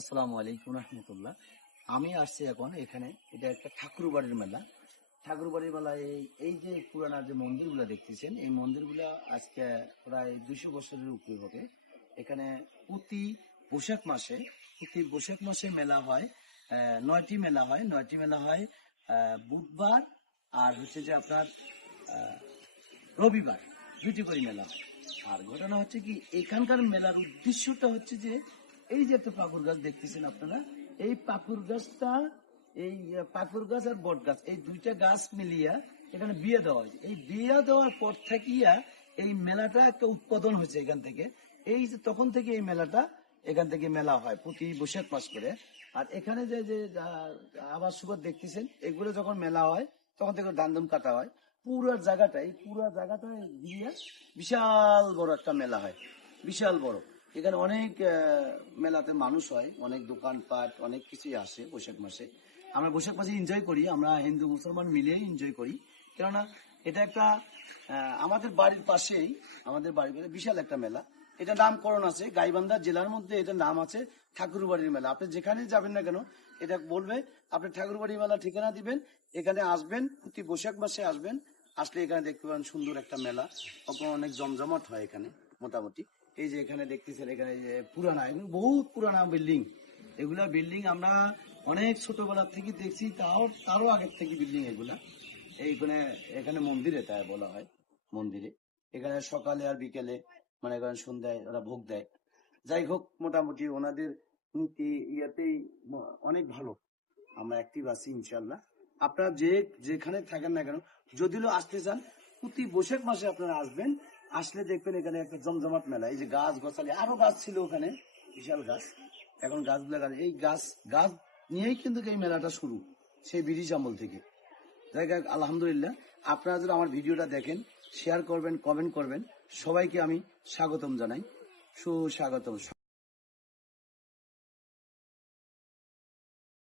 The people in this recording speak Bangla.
আসসালামু আলাইকুম রহমতুল্লাহ। আমি আসছি এখন এখানে, এটা একটা ঠাকুরবাড়ির মেলা। ঠাকুরবাড়ির মেলায় এই যে পুরানা যে মন্দিরগুলো দেখতেছেন, এই মন্দিরগুলো আজকে প্রায় 200 বছরের উপরে হবে। এখানে প্রতি বৈশাখ মাসে মেলা হয়। 9টি মেলা হয়, 9টি মেলা হয় বুধবার আর হচ্ছে যে আপনার রবিবার, 2টি করে মেলা হয়। আর ঘটনা হচ্ছে কি, এখানকার মেলার উদ্দেশ্যটা হচ্ছে যে এই যে একটা পাকুর গাছ দেখতেছেন আপনারা, এই পাকুর গাছটা, এই পাকুর গাছ আর বট গাছ, এই দুইটা গাছ মিলিয়া এখানে বিয়ে দেওয়া হয়েছে। এই বিয়ে দেওয়ার পর থাকিয়া এই মেলাটা একটা উৎপাদন হয়েছে এখান থেকে। এই যে তখন থেকে এই মেলাটা, এখান থেকে মেলা হয় প্রতি বৈশাখ মাস করে। আর এখানে যে যে আবাস সুপার দেখতেছেন, এগুলো যখন মেলা হয় তখন থেকে ধান কাটা হয়। পুরো জায়গাটা দিয়ে বিশাল বড় একটা মেলা হয়, বিশাল বড়। এখানে অনেক মেলাতে মানুষ হয়, অনেক দোকানপাট, অনেক কিছুই আসে বৈশাখ মাসে। আমরা বৈশাখ মাসে এনজয় করি, আমরা হিন্দু মুসলমান মিলে এনজয় করি। কেননা এটা একটা আমাদের বাড়ির পাশেই, আমাদের বাড়ির পাশে বিশাল একটা মেলা। এটা নামকরণ আছে গাইবান্ধা জেলার মধ্যে, এটা নাম আছে ঠাকুরবাড়ির মেলা। আপনি যেখানে যাবেন না কেন, এটা বলবে আপনি ঠাকুরবাড়ি মেলা, ঠিকানা দিবেন, এখানে আসবেন, প্রতি বৈশাখ মাসে আসবেন। আসলে এখানে দেখতে পাবেন সুন্দর একটা মেলা, অনেক জমজমাট হয় এখানে মোটামুটি। এই যে এখানে দেখতেছেন, এখানে যে পুরানা, এগুলো বহুত পুরানা বিল্ডিং। এগুলা বিল্ডিং আমরা অনেক ছোটবেলা থেকে দেখছি, তারও আগের থেকে বিল্ডিং এগুলা। এইখানে এখানে মন্দিরে তাই বলা হয়, মন্দিরে এখানে সকালে আর বিকেলে, মানে এখানে সন্ধ্যায় ওরা ভোগ দেয়। যাই হোক, মোটামুটি ওনাদের নীতি ইয়াতেই অনেক ভালো। আমরা অ্যাক্টিভ আছি ইনশাল্লাহ। আপনারা যেখানে থাকেন না কেন, যদিও আসতে চান, প্রতি বৈশাখ মাসে আপনারা আসবেন। আসলে দেখবেন এখানে একটা জমজমাট মেলা। এই যে গাছ গছালি, আরো গাছ ছিল ওখানে, বিশাল গাছ। এখন গাছগুলা এই গাছ গাছ নিয়েই কিন্তু এই মেলাটা শুরু, সেই ব্রিটিশ আমল থেকে। আলহামদুলিল্লাহ। আপনারা যদি আমার ভিডিওটা দেখেন, শেয়ার করবেন, কমেন্ট করবেন। সবাইকে আমি স্বাগতম জানাই, সুস্বাগতম।